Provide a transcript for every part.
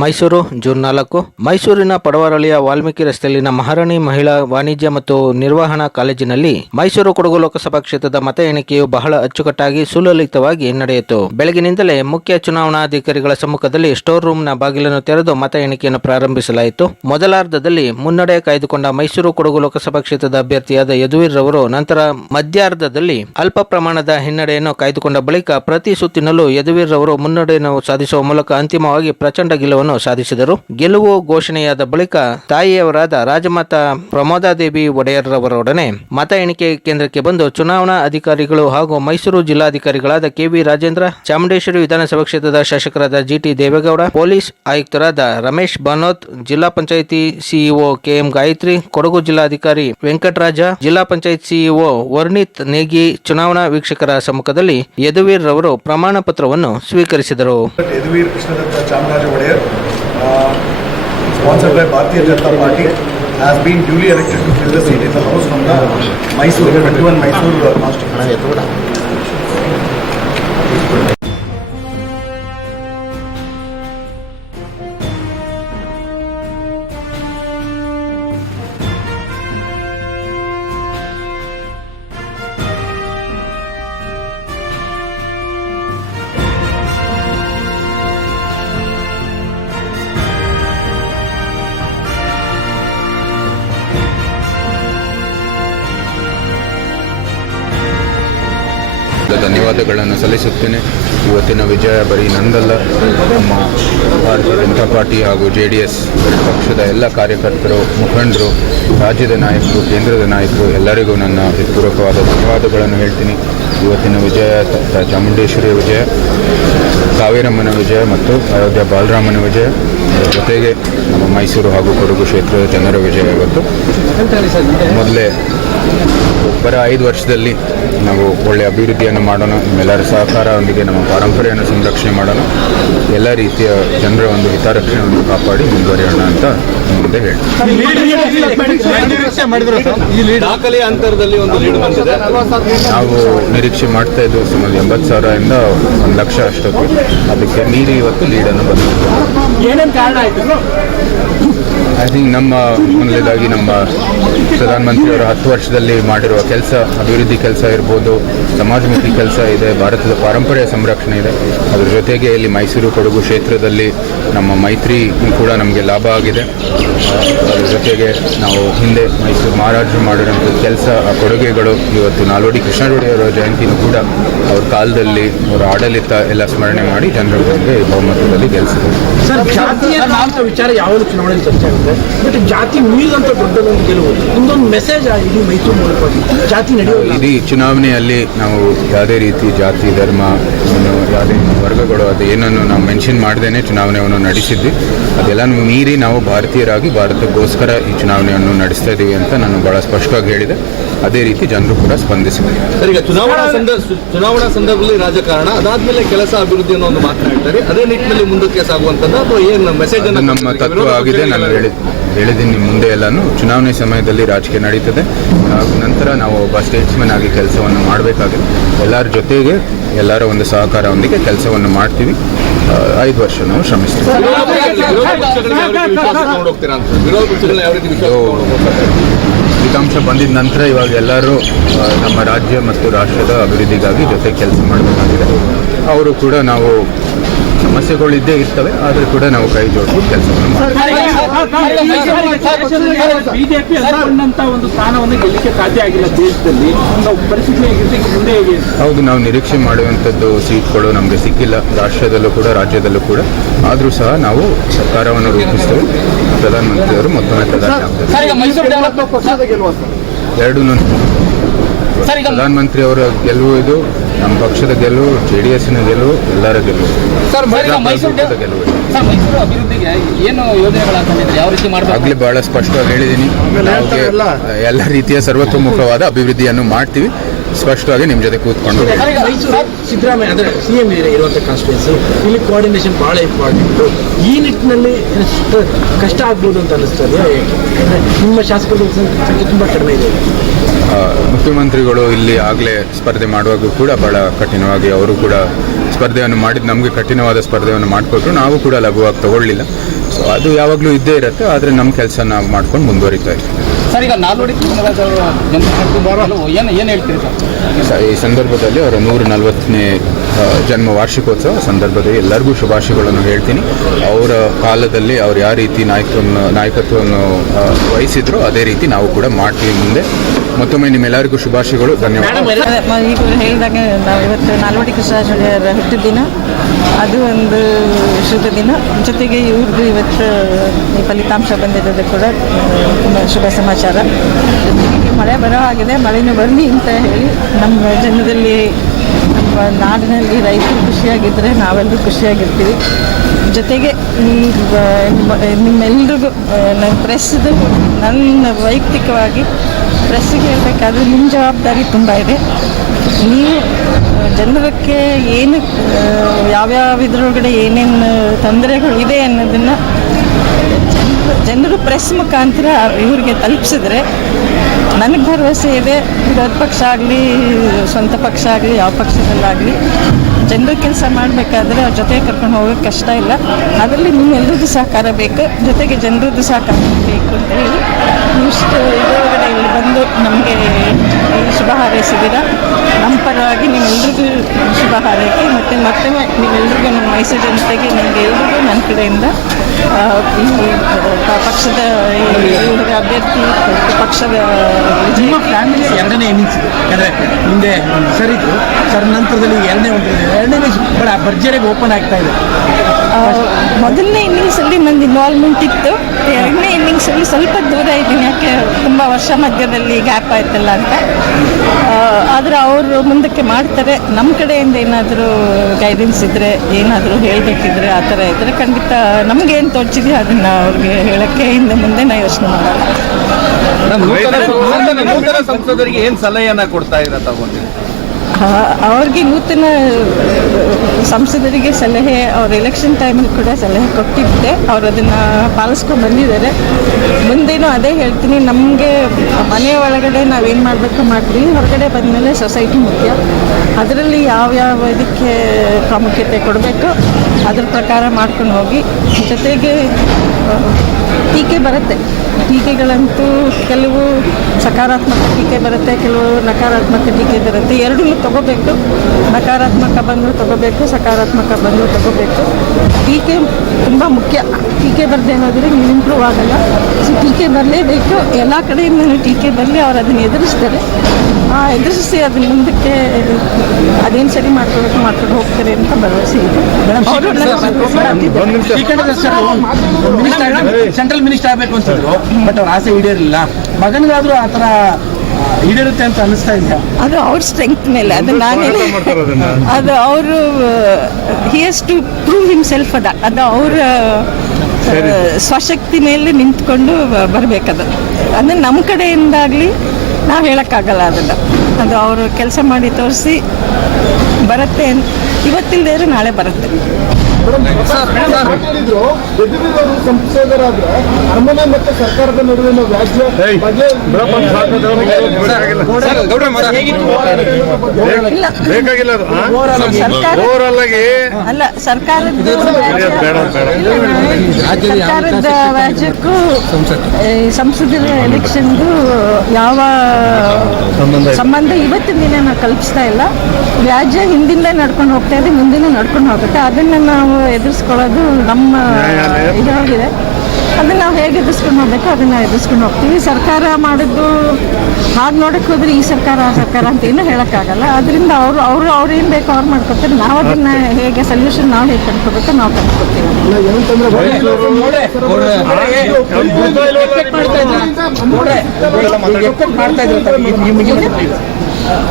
Mysuru, June ನಾಲ್ಕು. ಮೈಸೂರಿನ ಪಡವರಳಿಯ ವಾಲ್ಮೀಕಿ ರಸ್ತೆಯಲ್ಲಿನ ಮಹಾರಾಣಿ ಮಹಿಳಾ ವಾಣಿಜ್ಯ ಮತ್ತು ನಿರ್ವಹಣಾ ಕಾಲೇಜಿನಲ್ಲಿ ಮೈಸೂರು ಕೊಡಗು ಲೋಕಸಭಾ ಕ್ಷೇತ್ರದ ಮತ ಎಣಿಕೆಯು ಬಹಳ ಅಚ್ಚುಕಟ್ಟಾಗಿ ಸುಲಲಿತವಾಗಿ ನಡೆಯಿತು. ಬೆಳಗಿನಿಂದಲೇ ಮುಖ್ಯ ಚುನಾವಣಾಧಿಕಾರಿಗಳ ಸಮ್ಮುಖದಲ್ಲಿ ಸ್ಟೋರ್ ರೂಮ್ನ ಬಾಗಿಲನ್ನು ತೆರೆದು ಮತ ಎಣಿಕೆಯನ್ನು ಪ್ರಾರಂಭಿಸಲಾಯಿತು. ಮೊದಲಾರ್ಧದಲ್ಲಿ ಮುನ್ನಡೆ ಕಾಯ್ದುಕೊಂಡ ಮೈಸೂರು ಕೊಡಗು ಲೋಕಸಭಾ ಕ್ಷೇತ್ರದ ಅಭ್ಯರ್ಥಿಯಾದ ಯದುವೀರ್ ರವರು ನಂತರ ಮಧ್ಯಾರ್ಧದಲ್ಲಿ ಅಲ್ಪ ಪ್ರಮಾಣದ ಹಿನ್ನಡೆಯನ್ನು ಕಾಯ್ದುಕೊಂಡ ಬಳಿಕ ಪ್ರತಿ ಸುತ್ತಿನಲ್ಲೂ ಯದುವೀರ್ ರವರು ಮುನ್ನಡೆಯನ್ನು ಸಾಧಿಸುವ ಮೂಲಕ ಅಂತಿಮವಾಗಿ ಪ್ರಚಂಡ ಗೆಲುವನ್ನು ಸಾಧಿಸಿದರು. ಗೆಲುವು ಘೋಷಣೆಯಾದ ಬಳಿಕ ತಾಯಿಯವರಾದ ರಾಜಮಾತಾ ಪ್ರಮೋದಾದೇವಿ ಒಡೆಯರ್ರವರೊಡನೆ ಮತ ಎಣಿಕೆ ಕೇಂದ್ರಕ್ಕೆ ಬಂದು ಚುನಾವಣಾ ಅಧಿಕಾರಿಗಳು ಹಾಗೂ ಮೈಸೂರು ಜಿಲ್ಲಾಧಿಕಾರಿಗಳಾದ ಕೆವಿ ರಾಜೇಂದ್ರ, ಚಾಮುಂಡೇಶ್ವರಿ ವಿಧಾನಸಭಾ ಕ್ಷೇತ್ರದ ಶಾಸಕರಾದ ಜಿಟಿ ದೇವೇಗೌಡ, ಪೊಲೀಸ್ ಆಯುಕ್ತರಾದ ರಮೇಶ್ ಬಾನೋತ್, ಜಿಲ್ಲಾ ಪಂಚಾಯಿತಿ ಸಿಇಒ ಕೆಎಂ ಗಾಯತ್ರಿ, ಕೊಡಗು ಜಿಲ್ಲಾಧಿಕಾರಿ ವೆಂಕಟರಾಜ, ಜಿಲ್ಲಾ ಪಂಚಾಯತ್ ಸಿಇಒ ವರ್ಣಿತ್ ನೇಗಿ, ಚುನಾವಣಾ ವೀಕ್ಷಕರ ಸಮ್ಮುಖದಲ್ಲಿ ಯದುವೀರ್ ರವರು ಪ್ರಮಾಣ ಪತ್ರವನ್ನು ಸ್ವೀಕರಿಸಿದರು sponsored by Bharatiya Janata Party has been duly elected to fill the seat in the House from the Mysore, 21 Mysore uh, constituency. ಧನ್ಯವಾದಗಳನ್ನು ಸಲ್ಲಿಸುತ್ತೇನೆ. ಇವತ್ತಿನ ವಿಜಯ ಬರೀ ನಂದಲ್ಲ. ನಮ್ಮ ಭಾರತೀಯ ಜನತಾ ಪಾರ್ಟಿ ಹಾಗೂ ಜೆ ಡಿ ಎಸ್ ಪಕ್ಷದ ಎಲ್ಲ ಕಾರ್ಯಕರ್ತರು, ಮುಖಂಡರು, ರಾಜ್ಯದ ನಾಯಕರು, ಕೇಂದ್ರದ ನಾಯಕರು, ಎಲ್ಲರಿಗೂ ನನ್ನ ಹೃತ್ಪೂರ್ವಕವಾದ ಧನ್ಯವಾದಗಳನ್ನು ಹೇಳ್ತೀನಿ. ಇವತ್ತಿನ ವಿಜಯ ಚಾಮುಂಡೇಶ್ವರಿ ವಿಜಯ, ಕಾವೇರಮ್ಮನ ವಿಜಯ ಮತ್ತು ಅಯೋಧ್ಯ ಬಾಲರಾಮನ ವಿಜಯ. ಜೊತೆಗೆ ನಮ್ಮ ಮೈಸೂರು ಹಾಗೂ ಕೊಡಗು ಕ್ಷೇತ್ರದ ಜನರ ವಿಜಯ ಇವತ್ತು. ಮೊದಲೇ ಬರ ಐದು ವರ್ಷದಲ್ಲಿ ನಾವು ಒಳ್ಳೆಯ ಅಭಿವೃದ್ಧಿಯನ್ನು ಮಾಡೋಣ ನಿಮ್ಮೆಲ್ಲರ ಸಹಕಾರದೊಂದಿಗೆ ನಮ್ಮ ಪರಂಪರೆಯನ್ನು ಸಂರಕ್ಷಣೆ ಮಾಡೋಣ ಎಲ್ಲ ರೀತಿಯ ಜನರ ಒಂದು ಹಿತರಕ್ಷಣೆಯನ್ನು ಕಾಪಾಡಿ ಮುಂದುವರಿಯೋಣ ಅಂತ ಮುಂದೆ ಹೇಳಿ ದಾಖಲೆಯ ಅಂತರದಲ್ಲಿ ಒಂದು ಲೀಡ್ ಬಂದಿದೆ. ನಾವು ನಿರೀಕ್ಷೆ ಮಾಡ್ತಾ ಇದ್ದು ಸುಮಾರು ಎಂಬತ್ತು ಸಾವಿರದಿಂದ ಒಂದು ಲಕ್ಷ ಅಷ್ಟೊತ್ತು. ಅದಕ್ಕೆ ಮೀರಿ ಇವತ್ತು ಲೀಡನ್ನು ಬಂದಿದೆ ಏನೇನು ಕಾರಣ ಆಯ್ತು ಐ ಥಿಂಕ್ ನಮ್ಮ ಮೊದಲನೇದಾಗಿ ನಮ್ಮ ಪ್ರಧಾನಮಂತ್ರಿಯವರ ಹತ್ತು ವರ್ಷದಲ್ಲಿ ಮಾಡಿರುವ ಕೆಲಸ ಅಭಿವೃದ್ಧಿ ಕೆಲಸ ಇರ್ಬೋದು ಸಮಾಜಮುಖಿ ಕೆಲಸ ಇದೆ ಭಾರತದ ಪಾರಂಪರ್ಯ ಸಂರಕ್ಷಣೆ ಇದೆ. ಅದರ ಜೊತೆಗೆ ಇಲ್ಲಿ ಮೈಸೂರು ಕೊಡಗು ಕ್ಷೇತ್ರದಲ್ಲಿ ನಮ್ಮ ಮೈತ್ರಿ ಕೂಡ ನಮಗೆ ಲಾಭ ಆಗಿದೆ. ಅದರ ಜೊತೆಗೆ ನಾವು ಹಿಂದೆ ಮೈಸೂರು ಮಹಾರಾಜರು ಮಾಡಿರೋಂಥ ಕೆಲಸ ಆ ಕೊಡುಗೆಗಳು ಇವತ್ತು ನಾಲ್ವಡಿ ಕೃಷ್ಣರೊಡೆಯವರ ಜಯಂತಿನೂ ಕೂಡ ಅವ್ರ ಕಾಲದಲ್ಲಿ ಅವರ ಆಡಳಿತ ಎಲ್ಲ ಸ್ಮರಣೆ ಮಾಡಿ ಜನರ ಮುಂದೆ ಬಹುಮತದಲ್ಲಿ ಗೆಲ್ಲಿಸಿದರು ಸರ್ ವಿಚಾರ ಯಾವ ಚುನಾವಣೆಯಲ್ಲಿ ಚರ್ಚೆ ಆಗುತ್ತೆ? ಬಟ್ ಜಾತಿ ಮೀರಿದಂತ ದೊಡ್ಡದೊಂದು ಗೆಲುವು. ಇನ್ನೊಂದು ಮೆಸೇಜ್ ಆಗಿದೆ ಮೈಸೂರು ಮೂಲಕ ಜಾತಿ ನಡೆಯೋಲ್ಲ ಇಡೀ ಚುನಾವಣೆಯಲ್ಲಿ ನಾವು ಯಾವುದೇ ರೀತಿ ಜಾತಿ ಧರ್ಮ ಇನ್ನು ಯಾವುದೇ ವರ್ಗಗಳು ಅದು ಏನನ್ನು ನಾವು ಮೆನ್ಷನ್ ಮಾಡ್ದೇನೆ ಚುನಾವಣೆಯನ್ನು ನಡೆಸಿದ್ವಿ. ಅದೆಲ್ಲ ಮೀರಿ ನಾವು ಭಾರತೀಯರಾಗಿ ಭಾರತಕ್ಕೋಸ್ಕರ ಈ ಚುನಾವಣೆಯನ್ನು ನಡೆಸ್ತಾ ಇದ್ದೀವಿ ಅಂತ ನಾನು ಬಹಳ ಸ್ಪಷ್ಟವಾಗಿ ಹೇಳಿದೆ. ಅದೇ ರೀತಿ ಜನರು ಕೂಡ ಸ್ಪಂದಿಸಿದ್ದಾರೆ. ಸರಿ ಚುನಾವಣಾ ಸಂದರ್ಭ ಚುನಾವಣಾ ಸಂದರ್ಭದಲ್ಲಿ ರಾಜಕಾರಣ ಅದಾದ್ಮೇಲೆ ಕೆಲಸ ಅಭಿವೃದ್ಧಿ ಅನ್ನೋ ಒಂದು ಮಾತನಾಡ್ತಾರೆ ಅದೇ ನಿಟ್ಟಿನಲ್ಲಿ ಮುಂದಕ್ಕೆ ಸಾಗುವಂತದ್ದು ಅಥವಾ ಏನು ಮೆಸೇಜ್ ನಮ್ಮ ತತ್ವ ಆಗಿದೆ ನಾನು ಹೇಳಿ ಹೇಳಿದ್ದೀನಿ ನಿಮ್ಮ ಮುಂದೆ ಎಲ್ಲನೂ. ಚುನಾವಣೆ ಸಮಯದಲ್ಲಿ ರಾಜಕೀಯ ನಡೀತದೆ. ನಂತರ ನಾವು ಒಬ್ಬ ಸ್ಟೇಟ್ಸ್ಮನ್ ಆಗಿ ಕೆಲಸವನ್ನು ಮಾಡಬೇಕಾಗಿದೆ ಎಲ್ಲರ ಜೊತೆಗೆ ಎಲ್ಲರ ಒಂದು ಸಹಕಾರವೊಂದಿಗೆ ಕೆಲಸವನ್ನು ಮಾಡ್ತೀವಿ. ಐದು ವರ್ಷ ನಾವು ಶ್ರಮಿಸ್ತೀವಿ. ವಿರೋಧ ಪಕ್ಷಗಳನ್ನ ಯಾವ ವಿಶ್ವಾಸ ತಗೊಂಡು ಹೋಗ್ತೀರಾ ಅಂತ ವಿರೋಧ ಪಕ್ಷಗಳನ್ನ ಯಾವ ರೀತಿ ವಿಶ್ವಾಸ ತಗೊಂಡು ಹೋಗ್ತಾರೆ ಫಲಿತಾಂಶ ಬಂದಿದ ನಂತರ ಇವಾಗ ಎಲ್ಲರೂ ನಮ್ಮ ರಾಜ್ಯ ಮತ್ತು ರಾಷ್ಟ್ರದ ಅಭಿವೃದ್ಧಿಗಾಗಿ ಜೊತೆ ಕೆಲಸ ಮಾಡಬೇಕಾಗಿದೆ. ಅವರು ಕೂಡ ನಾವು ಸಮಸ್ಯೆಗಳು ಇದ್ದೇ ಇರ್ತವೆ ಆದರೂ ಕೂಡ ನಾವು ಕೈ ಜೋಡಿಸಿ ಕೆಲಸವನ್ನು ಮಾಡ್ತೀವಿ ಬಿಜೆಪಿ ಅನ್ಕೊಂಡಂತ ಒಂದು ಸ್ಥಾನವನ್ನು ಗೆಲ್ಲಿಕ್ಕೆ ಸಾಧ್ಯ ಆಗಿಲ್ಲ ದೇಶದಲ್ಲಿ ನಾವು ಪರಿಸ್ಥಿತಿ ಹೇಗಿರುತ್ತೆ ಈಗ ಮುಂದೆ ಹೇಗೆ ಹೌದು ನಾವು ನಿರೀಕ್ಷೆ ಮಾಡುವಂಥದ್ದು ಸೀಟ್ಗಳು ನಮಗೆ ಸಿಕ್ಕಿಲ್ಲ ರಾಷ್ಟ್ರದಲ್ಲೂ ಕೂಡ ರಾಜ್ಯದಲ್ಲೂ ಕೂಡ ಆದರೂ ಸಹ ನಾವು ಸರ್ಕಾರವನ್ನು ರೂಪಿಸ್ತೇವೆ ಪ್ರಧಾನಮಂತ್ರಿಯವರು ಮತ್ತೊಮ್ಮೆ ಪ್ರಧಾನಿ ಆಗ್ತಾರೆ ಎರಡೂ ಪ್ರಧಾನಮಂತ್ರಿ ಅವರ ಗೆಲುವು ಇದು ನಮ್ಮ ಪಕ್ಷದ ಗೆಲುವು ಜೆ ಡಿ ಎಸ್ನ ಗೆಲುವು ಎಲ್ಲರ ಗೆಲುವು. ಆಗ್ಲೇ ಬಹಳ ಸ್ಪಷ್ಟವಾಗಿ ಹೇಳಿದ್ದೀನಿ. ಎಲ್ಲ. ರೀತಿಯ ಸರ್ವತೋಮುಖವಾದ ಅಭಿವೃದ್ಧಿಯನ್ನು ಮಾಡ್ತೀವಿ. ಸ್ಪಷ್ಟವಾಗಿ ನಿಮ್ಮ ಜೊತೆ ಕೂತ್ಕೊಂಡು. ಸರ್, ಮೈಸೂರು ಸಿದ್ದರಾಮಯ್ಯ ಅಂದರೆ ಸಿ ಎಂ ಇರುವಂಥ ಕಾನ್ಸ್ಟಿಟ್ಯೂನ್ಸ್ ಇಲ್ಲಿ ಕೋಆರ್ಡಿನೇಷನ್ ಭಾಳ ಇಂಪಾರ್ಟೆಂಟ್ ಈ ನಿಟ್ಟಿನಲ್ಲಿ ಎಷ್ಟು ಕಷ್ಟ ಆಗ್ಬೋದು ಅಂತ ಅನಿಸ್ತದೆ ನಿಮ್ಮ ಶಾಸಕರ ಸಂಖ್ಯೆ ತುಂಬ ಕಡಿಮೆ ಇದೆ. ಮುಖ್ಯಮಂತ್ರಿಗಳು ಇಲ್ಲಿ ಆಗಲೇ ಸ್ಪರ್ಧೆ ಮಾಡುವಾಗ ಕೂಡ ಬಹಳ ಕಠಿಣವಾಗಿ ಅವರು ಕೂಡ ಸ್ಪರ್ಧೆಯನ್ನು ಮಾಡಿದ್ದು ನಮಗೆ ಕಠಿಣವಾದ ಸ್ಪರ್ಧೆಯನ್ನು ಮಾಡಿಕೊಟ್ರು. ನಾವು ಕೂಡ ಲಘುವಾಗಿ ತಗೊಳ್ಳಿಲ್ಲ. ಸೊ ಅದು ಯಾವಾಗಲೂ ಇದ್ದೇ ಇರುತ್ತೆ, ಆದರೆ ನಮ್ಮ ಕೆಲಸ ನಾವು ಮಾಡ್ಕೊಂಡು ಮುಂದುವರಿತಾ ಇದ್ದೀವಿ ಸರ್ ಈಗ ನಾಲ್ವಡಿ ಜನಸಂಖ್ಯೆ ಜನ್ಮ ಏನು ಏನು ಹೇಳ್ತೀರಿ ಸರ್? ಸ- ಈ ಸಂದರ್ಭದಲ್ಲಿ ಅವರ ನೂರ ನಲವತ್ತನೇ ಜನ್ಮ ವಾರ್ಷಿಕೋತ್ಸವ ಸಂದರ್ಭದಲ್ಲಿ ಎಲ್ಲರಿಗೂ ಶುಭಾಶಯಗಳನ್ನು ಹೇಳ್ತೀನಿ. ಅವರ ಕಾಲದಲ್ಲಿ ಅವ್ರು ಯಾವ ರೀತಿ ನಾಯಕವನ್ನು ನಾಯಕತ್ವವನ್ನು ಆ, ವಹಿಸಿದ್ರು ಅದೇ ರೀತಿ ನಾವು ಕೂಡ ಮಾಡ್ತೀವಿ ಮುಂದೆ. ಮತ್ತೊಮ್ಮೆ ನಿಮ್ಮೆಲ್ಲರಿಗೂ ಶುಭಾಶಯಗಳು. ಧನ್ಯವಾದ. ಈಗ ಹೇಳಿದಾಗ ನಾವು ಇವತ್ತು ನಾಲ್ವಡಿ ಕೃಷ್ಣರಾಜ ಒಡೆಯರ ಹುಟ್ಟಿದ ದಿನ. ಅದು ಒಂದು ಶುಭ ದಿನ. ಜೊತೆಗೆ ಇವ್ರದ್ದು ಇವತ್ತು, ಈ ಫಲಿತಾಂಶ ಬಂದಿರೋದು ಕೂಡ, ತುಂಬ ಶುಭ ಸಮಾಚಾರ. ಜೊತೆಗೆ ಮಳೆ ಬರೋ ಆಗಿದೆ ಮಳೆನೂ ಬರಲಿ ಅಂತ ಹೇಳಿ ನಮ್ಮ ಜನದಲ್ಲಿ, ನಮ್ಮ ನಾಡಿನಲ್ಲಿ ರೈತರು ಖುಷಿಯಾಗಿದ್ದರೆ ನಾವೆಲ್ಲರೂ ಖುಷಿಯಾಗಿರ್ತೀವಿ. ಜೊತೆಗೆ ನಿಮ್ಮೆಲ್ರಿಗೂ ನನ್ನ ಪ್ರೆಸ್ದು, ನನ್ನ ವೈಯಕ್ತಿಕವಾಗಿ ಪ್ರೆಸ್ಸಿಗೆ ಹೇಳಬೇಕಾದ್ರೆ ನಿಮ್ಮ ಜವಾಬ್ದಾರಿ ತುಂಬ ಇದೆ. ಆ, ಜನರಕ್ಕೆ ಏನು ಯಾವ್ಯಾವ ಇದ್ರೊಳಗಡೆ ಏನೇನು ತೊಂದರೆಗಳು ಇದೆ ಅನ್ನೋದನ್ನು ಜನರು ಪ್ರೆಸ್ ಮುಖಾಂತರ ಇವ್ರಿಗೆ ತಲುಪಿಸಿದ್ರೆ ನನಗೆ ಭರವಸೆ ಇದೆ. ವಿರೋಧ ಪಕ್ಷ ಆಗಲಿ ಸ್ವಂತ ಪಕ್ಷ ಆಗಲಿ ಯಾವ ಪಕ್ಷದಲ್ಲಾಗಲಿ ಜನರು ಕೆಲಸ ಮಾಡಬೇಕಾದ್ರೆ ಅವ್ರ ಜೊತೆಗೆ ಕರ್ಕೊಂಡು ಹೋಗೋಕ್ಕೆ ಕಷ್ಟ ಇಲ್ಲ. ಅದರಲ್ಲಿ ನಿಮ್ಮೆಲ್ಲರದ್ದು ಸಹಕಾರ ಬೇಕು ಜೊತೆಗೆ ಜನರದ್ದು ಸಹಕಾರ ಬೇಕು ಅಂತ ಹೇಳಿ ಇಷ್ಟು ಇದರೊಳಗಡೆ ಇಲ್ಲಿ ಬಂದು ನಮಗೆ ಶುಭ ಹಾರೈಸಿದ್ದೀರ ನಮ್ಮ ಪರವಾಗಿ ನಿಮ್ಮೆಲ್ರಿಗೂ ಶುಭ ಹಾರೈಕೆ ಮತ್ತು ಮತ್ತೊಮ್ಮೆ ನೀವೆಲ್ರಿಗೂ ನಮ್ಮ ಮೈಸೂರು ಜನತೆಗೆ ನಿಮಗೆ ಎಲ್ರಿಗೂ ನನ್ನ ಕಡೆಯಿಂದ ಪಕ್ಷದ ಈ ಇವ್ರ ಅಭ್ಯರ್ಥಿ ಪಕ್ಷದ ನಿಮ್ಮ ಫ್ಯಾಮಿಲಿ ಎರಡನೇ ಇನ್ನಿಂಗ್ಸ್ ಯಾಕಂದರೆ ಹಿಂದೆ ಸರ್ ಇದ್ರು. ಸರ್ ನಂತರದಲ್ಲಿ ಎರಡನೇ ಒಂದು ಎರಡನೇ ಇನ್ನಿಂಗ್ಸ್ ಬಡ ಭರ್ಜರಿಯಾಗಿ ಓಪನ್ ಆಗ್ತಾ ಇದೆ. ಮೊದಲನೇ ಇನ್ನಿಂಗ್ಸಲ್ಲಿ ನಂದು ಇನ್ವಾಲ್ವ್ಮೆಂಟ್ ಇತ್ತು. ಎರಡನೇ ಇನ್ನಿಂಗ್ಸಲ್ಲಿ ಸ್ವಲ್ಪ ದೂರ ಇದ್ದೀನಿ. ಯಾಕೆ ತುಂಬ ವರ್ಷ ಮಧ್ಯದಲ್ಲಿ ಗ್ಯಾಪ್ ಆಯ್ತಲ್ಲ ಅಂತ. ಆದರೆ ಅವರು ಮುಂದಕ್ಕೆ ಮಾಡ್ತಾರೆ. ನಮ್ಮ ಕಡೆಯಿಂದ ಏನಾದರೂ ಗೈಡೆನ್ಸ್ ಇದ್ದರೆ ಏನಾದರೂ ಹೇಳಬೇಕಿದ್ರೆ ಆ ಥರ ಇದ್ದರೆ ಖಂಡಿತ ನಮಗೇನು ತೋಚಿದೆಯೋ ಅದನ್ನು ಅವ್ರಿಗೆ ಹೇಳೋಕ್ಕೆ ಹಿಂದೆ ಮುಂದೆ ನಾ ಯೋಚನೆ ಮಾಡಲ್ಲ. ನೂತನ ಸಂಸದರಿಗೆ ಏನ್ ಸಲಹೆಯನ್ನ ಕೊಡ್ತಾ ಇರ ಅವ್ರಿಗೆ ನೂತನ ಸಂಸದರಿಗೆ ಸಲಹೆ, ಅವ್ರ ಎಲೆಕ್ಷನ್ ಟೈಮಲ್ಲಿ ಕೂಡ ಸಲಹೆ ಕೊಟ್ಟಿದ್ದೆ. ಅವ್ರು ಅದನ್ನು ಪಾಲಿಸ್ಕೊಂಡು ಬಂದಿದ್ದಾರೆ. ಮುಂದೇನು ಅದೇ ಹೇಳ್ತೀನಿ, ನಮಗೆ ಮನೆ ಒಳಗಡೆ ನಾವೇನು ಮಾಡಬೇಕು ಮಾಡ್ತೀವಿ. ಹೊರಗಡೆ ಬಂದಮೇಲೆ ಸೊಸೈಟಿ ಮುಖ್ಯ. ಅದರಲ್ಲಿ ಯಾವ್ಯಾವ ಇದಕ್ಕೆ ಪ್ರಾಮುಖ್ಯತೆ ಕೊಡಬೇಕು, ಅದ್ರ ಪ್ರಕಾರ ಮಾಡ್ಕೊಂಡು ಹೋಗಿ. ಜೊತೆಗೆ ಟೀಕೆ ಬರುತ್ತೆ. ಟೀಕೆಗಳಂತೂ ಕೆಲವು ಸಕಾರಾತ್ಮಕ ಟೀಕೆ ಬರುತ್ತೆ, ಕೆಲವು ನಕಾರಾತ್ಮಕ ಟೀಕೆ ಬರುತ್ತೆ. ಎರಡೂ ತಗೋಬೇಕು. ನಕಾರಾತ್ಮಕ ಬಂದರೂ ತಗೋಬೇಕು, ಸಕಾರಾತ್ಮಕ ಬಂದರೂ ತಗೋಬೇಕು. ಟೀಕೆ ತುಂಬ ಮುಖ್ಯ. ಟೀಕೆ ಬರದೆ ಹೋದರೆ ನೀವು ಇಂಪ್ರೂವ್ ಆಗಲ್ಲ. ಸೊ, ಟೀಕೆ ಬರಲೇಬೇಕು. ಎಲ್ಲ ಕಡೆಯಿಂದ ಟೀಕೆ ಬರಲಿ, ಅವ್ರು ಅದನ್ನು ಎದುರಿಸ್ತಾರೆ. ಎದುರಿಸಿ ಅದನ್ನ ಮುಂದಕ್ಕೆ ಅದೇನು ಸರಿ ಮಾಡ್ಕೊಬೇಕು ಮಾಡ್ಕೊಂಡು ಹೋಗ್ತಾರೆ ಅಂತ ಭರವಸೆ ಇದೆ. ಸೆಂಟ್ರಲ್ ಮಿನಿಸ್ಟರ್ ಆಗಬೇಕು ಅಂತಿದ್ರು. ಬಟ್ ಅವ್ರ ಆಸೆ ಈಡೇರಿಲ್ಲ. ಮಗನಿಗಾದ್ರೂ ಆ ಥರ ಈಡೇರುತ್ತೆ ಅಂತ ಅನಿಸ್ತಾ ಇದೆಯಾ ಅದು ಅವ್ರ ಸ್ಟ್ರೆಂತ್ ಮೇಲೆ ಅದು ನಾನೇ ಅದು ಅವರು he has to prove himself ಅದ. ಅದು ಅವ್ರ ಸ್ವಶಕ್ತಿ ಮೇಲೆ ನಿಂತ್ಕೊಂಡು ಬರಬೇಕದು. ಅಂದ್ರೆ ನಮ್ಮ ಕಡೆಯಿಂದಾಗಲಿ ನಾವು ಹೇಳೋಕ್ಕಾಗಲ್ಲ ಅದನ್ನು ಅದು ಅವರು ಕೆಲಸ ಮಾಡಿ ತೋರಿಸಿ ಬರುತ್ತೆ ಇವತ್ತಿಲ್ಲದೇ ಇದ್ರೆ ನಾಳೆ ಬರುತ್ತೆ. ಸಂಸದರಾದ್ರೆ ಅರಮನೆ ಮತ್ತೆ ಸರ್ಕಾರದ ನಡುವಿನ ವ್ಯಾಜ್ಯ ಅಲ್ಲ ಸರ್ಕಾರದ ಸರ್ಕಾರದ ವ್ಯಾಜ್ಯಕ್ಕೂ ಈ ಸಂಸದರ ಎಲೆಕ್ಷನ್ಗೂ ಯಾವ ಸಂಬಂಧ ಇವತ್ತಿನ ದಿನ ನಾವು ಕಲ್ಪಿಸ್ತಾ ಇಲ್ಲ. ವ್ಯಾಜ್ಯ ಹಿಂದಿಂದ ನಡ್ಕೊಂಡು ಹೋಗ್ತಾ ಇದೆ ಮುಂದಿನ ನಡ್ಕೊಂಡು ಹೋಗುತ್ತೆ. ಅದನ್ನ ನಾವು ಎದುರಿಸ್ಕೊಳ್ಳೋದು ನಮ್ಮ ಇದಾಗಿದೆ. ಅದನ್ನು ನಾವು ಹೇಗೆ ಎದುರಿಸ್ಕೊಂಡು ಹೋಗ್ಬೇಕು? ಅದನ್ನ ಎದುರಿಸ್ಕೊಂಡು ಹೋಗ್ತೀವಿ. ಸರ್ಕಾರ ಮಾಡಿದ್ದು ಹಾಗೆ ನೋಡಕ್ಕೆ ಹೋದ್ರೆ ಈ ಸರ್ಕಾರ ಆ ಸರ್ಕಾರ ಅಂತ ಏನು ಹೇಳೋಕ್ಕಾಗಲ್ಲ. ಅದರಿಂದ ಅವರು ಅವರು ಅವ್ರು ಏನು ಬೇಕೋ ಅವ್ರು ಮಾಡ್ಕೊತಾರೆ ನಾವು ಅದನ್ನು ಹೇಗೆ ಸೊಲ್ಯೂಷನ್ ನಾವು ಹೇಗೆ ಕಂಡ್ಕೋಬೇಕು ನಾವು ಕಂಡ್ಕೊತೀವಿ ಮಾಡ್ತಾ ಇದ್ರು.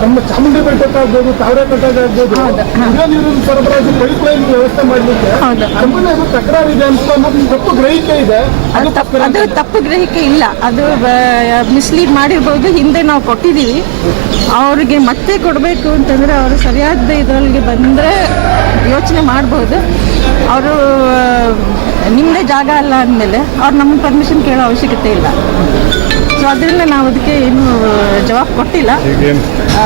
ನಮ್ಮ ಚಾಮುಂಡಿ ಬೆಟ್ಟಕ್ಕಾಗ್ಬೋದು ತಾವರೆ ಬೆಟ್ಟಕ್ಕಾಗ್ಬೋದು ಕುಡಿಯೋ ನೀರಿನ ಸರಬರಾಜು ಪೈಪ್ ಲೈನ್ ವ್ಯವಸ್ಥೆ ಮಾಡಲಿಕ್ಕೆ. ಕಂಪನಿ ತಕರಾರಿದೆ ಅಂತ ಮತ್ತು ತಪ್ಪು ಗ್ರಹಿಕೆ ಇದೆ ಅದು ಅದು ತಪ್ಪು ಗ್ರಹಿಕೆ ಇಲ್ಲ. ಅದು ಮಿಸ್ಲೀಡ್ ಮಾಡಿರ್ಬೋದು, ಹಿಂದೆ ನಾವು ಕೊಟ್ಟಿದ್ದೀವಿ ಅವ್ರಿಗೆ ಮತ್ತೆ ಕೊಡಬೇಕು ಅಂತಂದರೆ ಅವರು ಸರಿಯಾದ ಇದರಲ್ಲಿ ಬಂದರೆ ಯೋಚನೆ ಮಾಡ್ಬೋದು. ಅವರು ನಿಮ್ಮದೇ ಜಾಗ ಅಲ್ಲ ಅಂದಮೇಲೆ ಅವ್ರು ನಮ್ಮ ಪರ್ಮಿಷನ್ ಕೇಳೋ ಅವಶ್ಯಕತೆ ಇಲ್ಲ. ಸೊ ಅದರಿಂದ ನಾವು ಅದಕ್ಕೆ ಏನು ಜವಾಬ್ ಕೊಟ್ಟಿಲ್ಲ.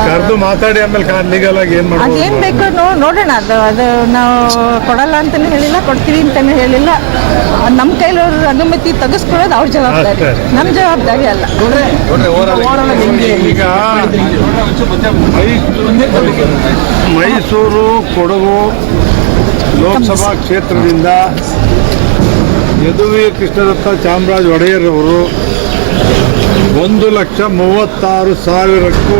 ಕರೆದು ಮಾತಾಡಿ ಆಮೇಲೆ ಲೀಗಲ್ ಆಗಿ ಏನ್ ಅದೇನು ಬೇಕು ನೋ ನೋಡೋಣ. ಅದು ಅದು ನಾವು ಕೊಡಲ್ಲ ಅಂತಲೂ ಹೇಳಿಲ್ಲ ಕೊಡ್ತೀವಿ ಅಂತಲೂ ಹೇಳಿಲ್ಲ. ನಮ್ಮ ಕೈಲವ್ರ ಅನುಮತಿ ತೆಗೆಸ್ಕೊಳ್ಳೋದು ಅವ್ರ ಜವಾಬ್ದಾರಿ. ನಮ್ಮ ಜವಾಬ್ದಾರಿ ಅಲ್ಲ. ಈಗ ಮೈಸೂರು ಕೊಡಗು ಲೋಕಸಭಾ ಕ್ಷೇತ್ರದಿಂದ ಯದುವೀರ್ ಕೃಷ್ಣದತ್ತ ಚಾಮರಾಜ್ ಒಡೆಯರ್ ಅವರು ಒಂದು ಲಕ್ಷ ಮೂವತ್ತಾರು ಸಾವಿರಕ್ಕೂ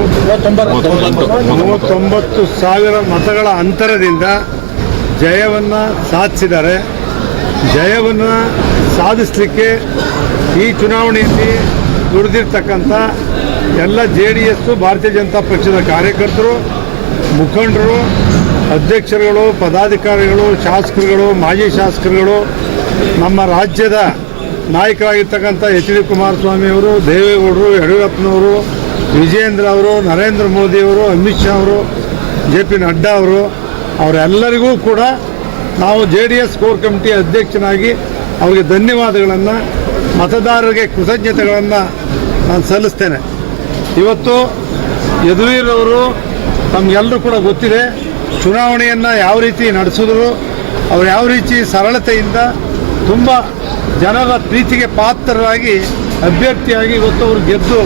ಮೂವತ್ತೊಂಬತ್ತು. ಸಾವಿರ ಮತಗಳ ಅಂತರದಿಂದ ಜಯವನ್ನು ಸಾಧಿಸಿದ್ದಾರೆ. ಜಯವನ್ನು ಸಾಧಿಸಲಿಕ್ಕೆ ಈ ಚುನಾವಣೆಯಲ್ಲಿ ದುಡಿದಿರ್ತಕ್ಕಂಥ ಎಲ್ಲ ಜೆ ಡಿ ಎಸ್ಸು ಭಾರತೀಯ ಜನತಾ ಪಕ್ಷದ ಕಾರ್ಯಕರ್ತರು ಮುಖಂಡರು ಅಧ್ಯಕ್ಷರುಗಳು ಪದಾಧಿಕಾರಿಗಳು ಶಾಸಕರುಗಳು ಮಾಜಿ ಶಾಸಕರುಗಳು ನಮ್ಮ ರಾಜ್ಯದ ನಾಯಕರಾಗಿರ್ತಕ್ಕಂಥ ಎಚ್ ಡಿ ಕುಮಾರಸ್ವಾಮಿ ಅವರು, ದೇವೇಗೌಡರು, ಯಡಿಯೂರಪ್ಪನವರು, ವಿಜಯೇಂದ್ರ ಅವರು, ನರೇಂದ್ರ ಮೋದಿಯವರು ಅಮಿತ್ ಶಾ ಅವರು, ಜೆ ಪಿ ನಡ್ಡಾ ಅವರು, ಅವರೆಲ್ಲರಿಗೂ ಕೂಡ ನಾವು J D S core committee ಅಧ್ಯಕ್ಷನಾಗಿ ಅವರಿಗೆ ಧನ್ಯವಾದಗಳನ್ನು, ಮತದಾರರಿಗೆ ಕೃತಜ್ಞತೆಗಳನ್ನು ನಾನು ಸಲ್ಲಿಸ್ತೇನೆ. ಇವತ್ತು ಯದುವೀರವರು ತಮಗೆಲ್ಲರೂ ಕೂಡ ಗೊತ್ತಿದೆ, ಚುನಾವಣೆಯನ್ನು ಯಾವ ರೀತಿ ನಡೆಸಿದ್ರು, ಅವ್ರು ಯಾವ ರೀತಿ ಸರಳತೆಯಿಂದ ತುಂಬ ಜನರ ಪ್ರೀತಿಗೆ ಪಾತ್ರರಾಗಿ, ಅಭ್ಯರ್ಥಿಯಾಗಿ ಇವತ್ತು ಅವರು ಗೆದ್ದು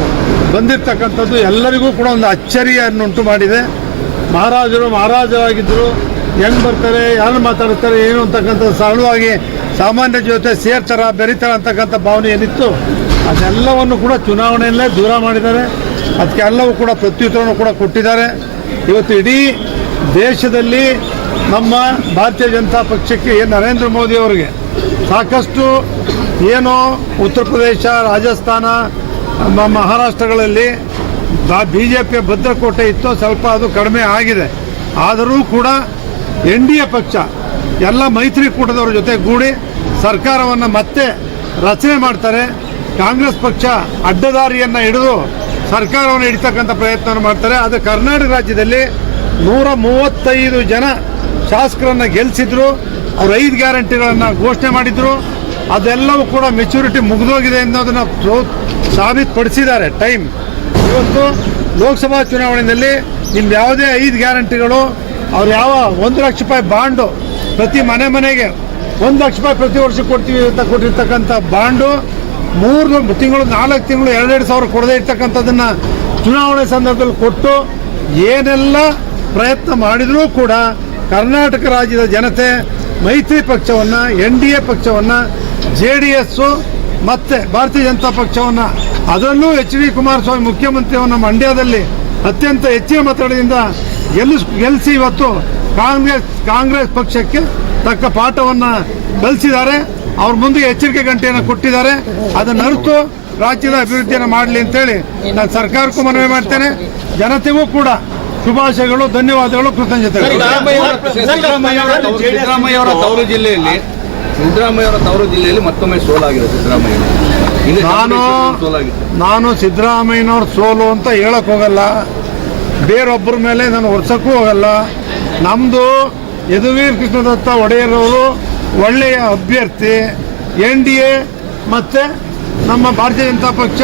ಬಂದಿರತಕ್ಕಂಥದ್ದು ಎಲ್ಲರಿಗೂ ಕೂಡ ಒಂದು ಅಚ್ಚರಿಯನ್ನುಂಟು ಮಾಡಿದೆ. ಮಹಾರಾಜರು ಮಹಾರಾಜರಾಗಿದ್ದರು ಹೆಂಗ್ ಬರ್ತಾರೆ, ಯಾರು ಮಾತಾಡ್ತಾರೆ, ಏನು ಅಂತಕ್ಕಂಥ ಸರಳವಾಗಿ ಸಾಮಾನ್ಯ ಜೊತೆ ಸೇರ್ತಾರ, ಬೆರಿತಾರ ಅಂತಕ್ಕಂಥ ಭಾವನೆ ಏನಿತ್ತು, ಅದೆಲ್ಲವನ್ನು ಕೂಡ ಚುನಾವಣೆಯಲ್ಲೇ ದೂರ ಮಾಡಿದ್ದಾರೆ. ಅದಕ್ಕೆ ಎಲ್ಲವೂ ಕೂಡ ಪ್ರತ್ಯುತ್ತರವನ್ನು ಕೂಡ ಕೊಟ್ಟಿದ್ದಾರೆ. ಇವತ್ತು ಇಡೀ ದೇಶದಲ್ಲಿ ನಮ್ಮ ಭಾರತೀಯ ಜನತಾ ಪಕ್ಷಕ್ಕೆ ನರೇಂದ್ರ ಮೋದಿ ಅವರಿಗೆ ಸಾಕಷ್ಟು ಏನು ಉತ್ತರ ಪ್ರದೇಶ, ರಾಜಸ್ಥಾನ ಮಹಾರಾಷ್ಟ್ರಗಳಲ್ಲಿ ಬಿ ಜೆ ಪಿಯ ಭದ್ರಕೋಟೆ ಇತ್ತು ಸ್ವಲ್ಪ ಅದು ಕಡಿಮೆ ಆಗಿದೆ. ಆದರೂ ಕೂಡ ಎನ್ ಡಿ ಎ ಪಕ್ಷ, ಎಲ್ಲ ಮೈತ್ರಿಕೂಟದವರ ಜೊತೆ ಗೂಡಿ ಸರ್ಕಾರವನ್ನು ಮತ್ತೆ ರಚನೆ ಮಾಡ್ತಾರೆ. ಕಾಂಗ್ರೆಸ್ ಪಕ್ಷ ಅಡ್ಡದಾರಿಯನ್ನು ಹಿಡಿದು ಸರ್ಕಾರವನ್ನು ಹಿಡಿತಕ್ಕಂಥ ಪ್ರಯತ್ನವನ್ನು ಮಾಡ್ತಾರೆ. ಅದು ಕರ್ನಾಟಕ ರಾಜ್ಯದಲ್ಲಿ ನೂರ ಮೂವತ್ತೈದು ಜನ ಶಾಸಕರನ್ನು ಗೆಲ್ಲಿಸಿದ್ರು ಅವ್ರು ಐದು ಗ್ಯಾರಂಟಿಗಳನ್ನು ಘೋಷಣೆ ಮಾಡಿದ್ರು. ಅದೆಲ್ಲವೂ ಕೂಡ ಮೆಚುರಿಟಿ ಮುಗಿದೋಗಿದೆ ಅನ್ನೋದನ್ನು ಸಾಬೀತುಪಡಿಸಿದ್ದಾರೆ. ಟೈಮ್ ಇವತ್ತು ಲೋಕಸಭಾ ಚುನಾವಣೆಯಲ್ಲಿ ನಿಮ್ದು ಯಾವುದೇ ಐದು ಗ್ಯಾರಂಟಿಗಳು, ಅವ್ರು ಯಾವ ಒಂದು ಲಕ್ಷ ರೂಪಾಯಿ ಬಾಂಡು ಪ್ರತಿ ಮನೆ ಮನೆಗೆ, ಒಂದು ಲಕ್ಷ ರೂಪಾಯಿ ಪ್ರತಿ ವರ್ಷ ಕೊಡ್ತೀವಿ ಅಂತ ಕೊಟ್ಟಿರ್ತಕ್ಕಂಥ ಬಾಂಡು ಮೂರು ತಿಂಗಳು, ನಾಲ್ಕು ತಿಂಗಳು, ಎರಡೆರಡು ಸಾವಿರ ಕೊಡದೇ ಇರ್ತಕ್ಕಂಥದ್ದನ್ನು ಚುನಾವಣೆ ಸಂದರ್ಭದಲ್ಲಿ ಕೊಟ್ಟು ಏನೆಲ್ಲ ಪ್ರಯತ್ನ ಮಾಡಿದರೂ ಕೂಡ ಕರ್ನಾಟಕ ರಾಜ್ಯದ ಜನತೆ ಮೈತ್ರಿ ಪಕ್ಷವನ್ನು, ಎನ್ ಡಿ ಎ ಪಕ್ಷವನ್ನು, ಜೆ ಡಿ ಎಸ್ಸು ಮತ್ತೆ ಭಾರತೀಯ ಜನತಾ ಪಕ್ಷವನ್ನು, ಅದರಲ್ಲೂ ಎಚ್ ಡಿ ಕುಮಾರಸ್ವಾಮಿ ಮುಖ್ಯಮಂತ್ರಿಯವನ್ನ ಮಂಡ್ಯದಲ್ಲಿ ಅತ್ಯಂತ ಹೆಚ್ಚಿನ ಮತಗಳಿಂದ ಗೆಲ್ಲಿಸ್ ಗೆಲ್ಲಿಸಿ ಇವತ್ತು ಕಾಂಗ್ರೆಸ್ ಕಾಂಗ್ರೆಸ್ ಪಕ್ಷಕ್ಕೆ ತಕ್ಕ ಪಾಠವನ್ನು ಕಲಿಸಿದ್ದಾರೆ. ಅವ್ರ ಮುಂದೆ ಎಚ್ಚರಿಕೆ ಗಂಟೆಯನ್ನು ಕೊಟ್ಟಿದ್ದಾರೆ. ಅದನ್ನು ಅರಿತು ರಾಜ್ಯದ ಅಭಿವೃದ್ಧಿಯನ್ನು ಮಾಡಲಿ ಅಂತೇಳಿ ನಾನು ಸರ್ಕಾರಕ್ಕೂ ಮನವಿ ಮಾಡ್ತೇನೆ. ಜನತೆಗೂ ಕೂಡ ಶುಭಾಶಯಗಳು ಧನ್ಯವಾದಗಳು ಕೃತಜ್ಞತೆಗಳು. ಸಿದ್ದರಾಮಯ್ಯ ಅವರ ತವರು- ಅವರ ಜಿಲ್ಲೆಯಲ್ಲಿ ಸಿದ್ದರಾಮಯ್ಯ ಅವರ ತವರು ಜಿಲ್ಲೆಯಲ್ಲಿ ಮತ್ತೊಮ್ಮೆ ಸೋಲಾಗಿದೆ ಸಿದ್ದರಾಮಯ್ಯ. ನಾನು ನಾನು ಸಿದ್ದರಾಮಯ್ಯನವ್ರ ಸೋಲು ಅಂತ ಹೇಳಕ್ ಹೋಗಲ್ಲ. ಬೇರೊಬ್ಬರ ಮೇಲೆ ನಾನು ಹೊರ್ಸಕ್ಕೂ ಹೋಗಲ್ಲ. ನಮ್ಮದು ಯದುವೀರ್ ಕೃಷ್ಣದತ್ತ ಒಡೆಯರವರು ಒಳ್ಳೆಯ ಅಭ್ಯರ್ಥಿ ಎನ್ ಡಿ ಎ ಮತ್ತು ನಮ್ಮ ಭಾರತೀಯ ಜನತಾ ಪಕ್ಷ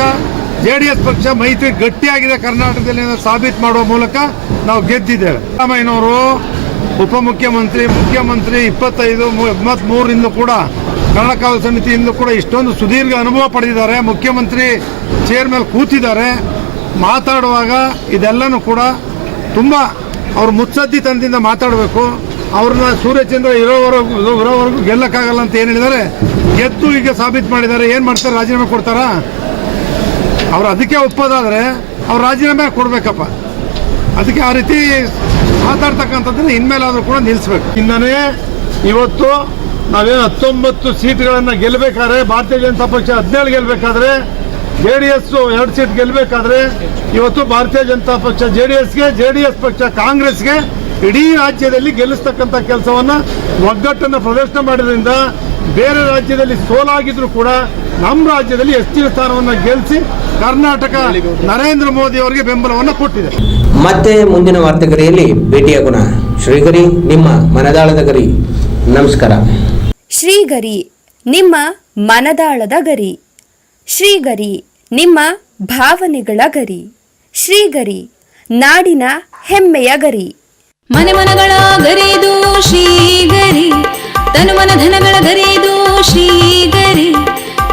ಜೆ ಡಿ ಎಸ್ ಪಕ್ಷ ಮೈತ್ರಿ ಗಟ್ಟಿಯಾಗಿದೆ ಕರ್ನಾಟಕದಲ್ಲಿ ಸಾಬೀತು ಮಾಡುವ ಮೂಲಕ ನಾವು ಗೆದ್ದಿದ್ದೇವೆ. ಸಿದ್ದರಾಮಯ್ಯನವರು ಉಪಮುಖ್ಯಮಂತ್ರಿ, ಮುಖ್ಯಮಂತ್ರಿ ಇಪ್ಪತ್ತೈದು ಮೂರರಿಂದ ಕೂಡ ಕನ್ನಡ ಸಮಿತಿಯಿಂದ ಕೂಡ ಇಷ್ಟೊಂದು ಸುದೀರ್ಘ ಅನುಭವ ಪಡೆದಿದ್ದಾರೆ. ಮುಖ್ಯಮಂತ್ರಿ ಚೇರ್ ಮೇಲೆ ಕೂತಿದ್ದಾರೆ. ಮಾತಾಡುವಾಗ ಇದೆಲ್ಲನೂ ಕೂಡ ತುಂಬ ಅವ್ರು ಮುತ್ಸದ್ದಿ ತಂದಿಂದ ಮಾತಾಡಬೇಕು. ಅವ್ರನ್ನ ಸೂರ್ಯಚಂದ್ರ ಇರೋವರೆಗೂ ಇರೋವರೆಗೂ ಗೆಲ್ಲಕ್ಕಾಗಲ್ಲ ಅಂತ ಏನು ಹೇಳಿದ್ದಾರೆ? ಗೆದ್ದು ಈಗ ಸಾಬೀತು ಮಾಡಿದ್ದಾರೆ. ಏನು ಮಾಡ್ತಾರೆ? ರಾಜೀನಾಮೆ ಕೊಡ್ತಾರಾ? ಅವ್ರು ಅದಕ್ಕೆ ಒಪ್ಪೋದಾದ್ರೆ ಅವ್ರು ರಾಜೀನಾಮೆ ಕೊಡ್ಬೇಕಪ್ಪ. ಅದಕ್ಕೆ ಆ ರೀತಿ ಮಾತಾಡ್ತಕ್ಕಂಥದ್ದನ್ನ ಇನ್ಮೇಲಾದ್ರೂ ಕೂಡ ನಿಲ್ಲಿಸ್ಬೇಕು ಇನ್ನೇ ಇವತ್ತು ನಾವೇನು ಹತ್ತೊಂಬತ್ತು ಸೀಟ್ಗಳನ್ನು ಗೆಲ್ಲಬೇಕಾದ್ರೆ ಭಾರತೀಯ ಜನತಾ ಪಕ್ಷ ಹದಿನೇಳು ಗೆಲ್ಲಬೇಕಾದ್ರೆ ಜೆ ಡಿ ಎಸ್ ಎರಡು ಸೀಟ್ ಗೆಲ್ಲಬೇಕಾದ್ರೆ ಇವತ್ತು ಭಾರತೀಯ ಜನತಾ ಪಕ್ಷ ಜೆ ಡಿ ಎಸ್ಗೆ, ಜೆ ಡಿ ಎಸ್ ಪಕ್ಷ ಕಾಂಗ್ರೆಸ್ಗೆ ಇಡೀ ರಾಜ್ಯದಲ್ಲಿ ಗೆಲ್ಲಿಸ್ತಕ್ಕಂಥ ಕೆಲಸವನ್ನ ಒಗ್ಗಟ್ಟನ್ನು ಪ್ರದರ್ಶನ ಮಾಡೋದ್ರಿಂದ ಬೇರೆ ರಾಜ್ಯದಲ್ಲಿ ಸೋಲಾಗಿದ್ರು ಕೂಡ ನಮ್ಮ ರಾಜ್ಯದಲ್ಲಿ ಹೆಚ್ಚಿನ ಸ್ಥಾನವನ್ನು ಗೆಲ್ಲಿಸಿ ಕರ್ನಾಟಕ ನರೇಂದ್ರ ಮೋದಿ ಅವರಿಗೆ ಬೆಂಬಲವನ್ನು ಕೊಟ್ಟಿದೆ. ಮತ್ತೆ ಮುಂದಿನ ವಾರ್ತೆಗರಿಯಲ್ಲಿ ಭೇಟಿಯಾಗೋಣ. ಶ್ರೀಗರಿ ನಿಮ್ಮ ಮನದಾಳದ ಗರಿ. ನಮಸ್ಕಾರ. ಶ್ರೀಗರಿ ನಿಮ್ಮ ಮನದಾಳದ ಗರಿ. ಶ್ರೀಗರಿ ನಿಮ್ಮ ಭಾವನೆಗಳ ಗರಿ. ಶ್ರೀಗರಿ ನಾಡಿನ ಹೆಮ್ಮೆಯ ಗರಿ. ಮನೆ ಮನಗಳ ಗರಿದು ಶ್ರೀಗರಿ ತನು ಮನ ಧನಗಳ ಗರಿದು ಶ್ರೀಗರಿ.